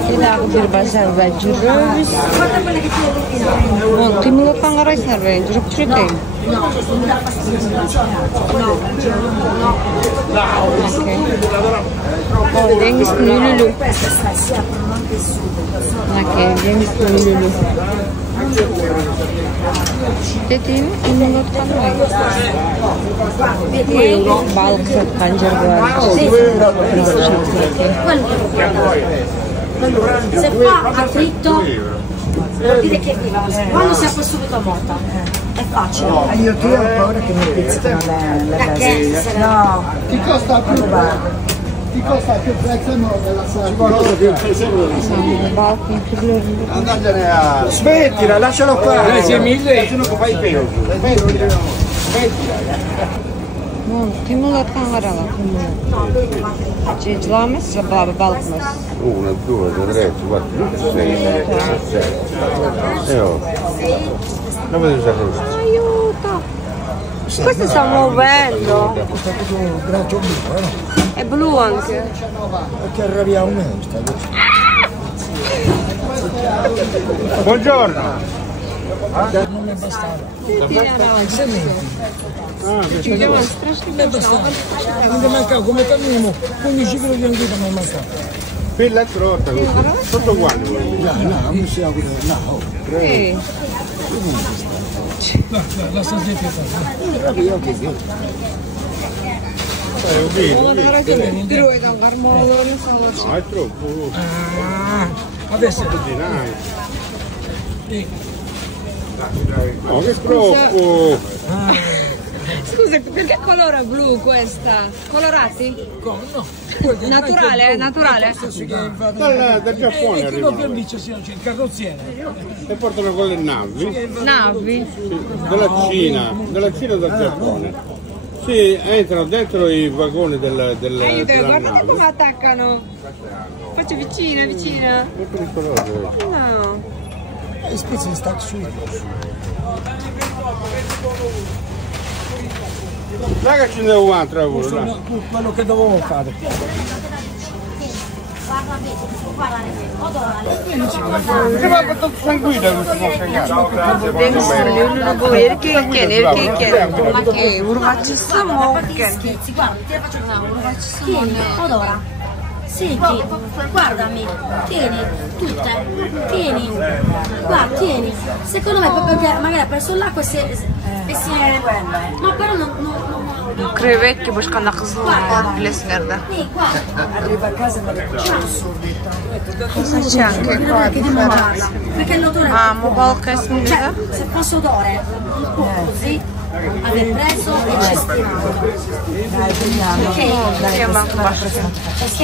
Aku bir bazar va жүрөбүз. Мон кыймылдатқан карайсыңарбы? Жүрүп жүрөтөйм. Деңиздин үлүлү. Деңиздин үлүлү. Dedim, kıymıldatқан balık satkан жер бар. Se qua ha fritto vuol dire che quando si è subito morta è facile. Io ho paura che mi pizzicano le case. No, Ti costa più prezzo della sua. Andatene a. Smettila, lascialo fare. Sei mille. Tu non fai peso. Smettila. Kıymıldatқан қарала. Жыла емес, балык емес. 1, 2, 3, 4, 5, 6, 7. Dove devi usare questo? Aiuto! Questo sta muovendo. È blu anche. Perché arrabbia un meno. Buongiorno. Non è bastato. Ci chiamano strascico. Non è mancato, come camminiamo, 15 kg di anguilla non è mancato. Quella è trotta, tutto uguale. No, non si augura, no. La saggezza. Però è da un armolo, non so. No, è troppo. Adesso. No, che troppo. Scusa, perché colora blu questa? Colorati? No. Naturale, naturale? Dal Giappone Quello che arriva. dice il carrozziere. E portano con le navi. Navi? Della Cina dal Giappone. Sì, entrano dentro i vagoni della Guardate nave. come attaccano. Faccio vicina, vicina. È pericoloso. No. Spezzi sta su. Raga, ce n'è un altro lavoro. Quello che dovevo fare. Che va per tutto sanguino questo Erkek urmacısı mı? Scherzi, guarda, ti faccio una tieni, odora. Senti, guardami, tieni, tutte, tieni, guarda, tieni. Secondo me proprio che magari ha perso l'acqua e si è. Ma però non. Krevetki başkana kızıl bilesler de. Arriva a casa e mi ha detto ciao. C'è anche qua Che devo mangiarla. Perché l'odore. Ah, ma balka ismi Cioè, ne? se fosse odore, un po' così, aver preso e cestinato. Dai, vediamo. Ok, Chiama ok.